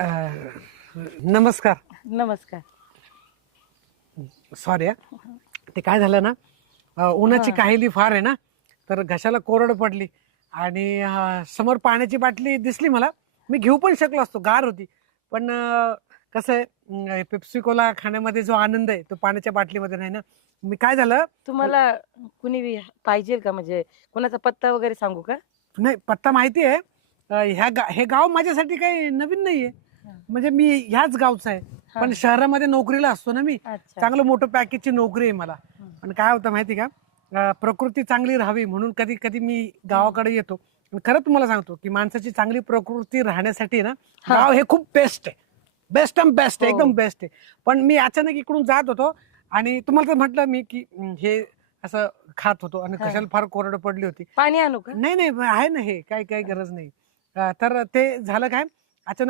नमस्कार. नमस्कार. सॉरी ते काय झालं ना, उन्हाची काहिली फार आहे ना, तर घशाला कोरड पडली आणि समोर पाण्याची बाटली दिसली मला. मी घेऊ पण शकलो असतो, गार होती. पण कसं आहे, पेप्सी कोला खाण्यामध्ये जो आनंद आहे तो पाण्याच्या बाटलीमध्ये नाही ना. मी काय झालं, तुम्हाला कुणी पाहिजे का, म्हणजे कोणाचा पत्ता वगैरे सांगू का? नाही पत्ता माहिती आहे. हे गाव माझ्यासाठी काही नवीन नाहीये. म्हणजे मी ह्याच गावचा आहे, पण शहरामध्ये नोकरीला असतो ना मी. अच्छा. चांगलं मोठं पॅकेजची नोकरी आहे मला. पण काय होतं माहिती का, प्रकृती चांगली राहावी म्हणून कधी कधी मी गावाकडे येतो. आणि खरं तुम्हाला सांगतो की माणसाची चांगली प्रकृती राहण्यासाठी ना, गाव हे खूप बेस्ट आहे. बेस्ट बेस्ट आहे, एकदम बेस्ट आहे. पण मी अचानक इकडून जात होतो आणि तुम्हाला तर म्हटलं मी की हे असं खात होतो आणि कशाला फार कोरड पडली होती. पाणी आणू का? नाही नाही, आहे ना, हे काय काही गरज नाही. तर ते झालं काय, अचानक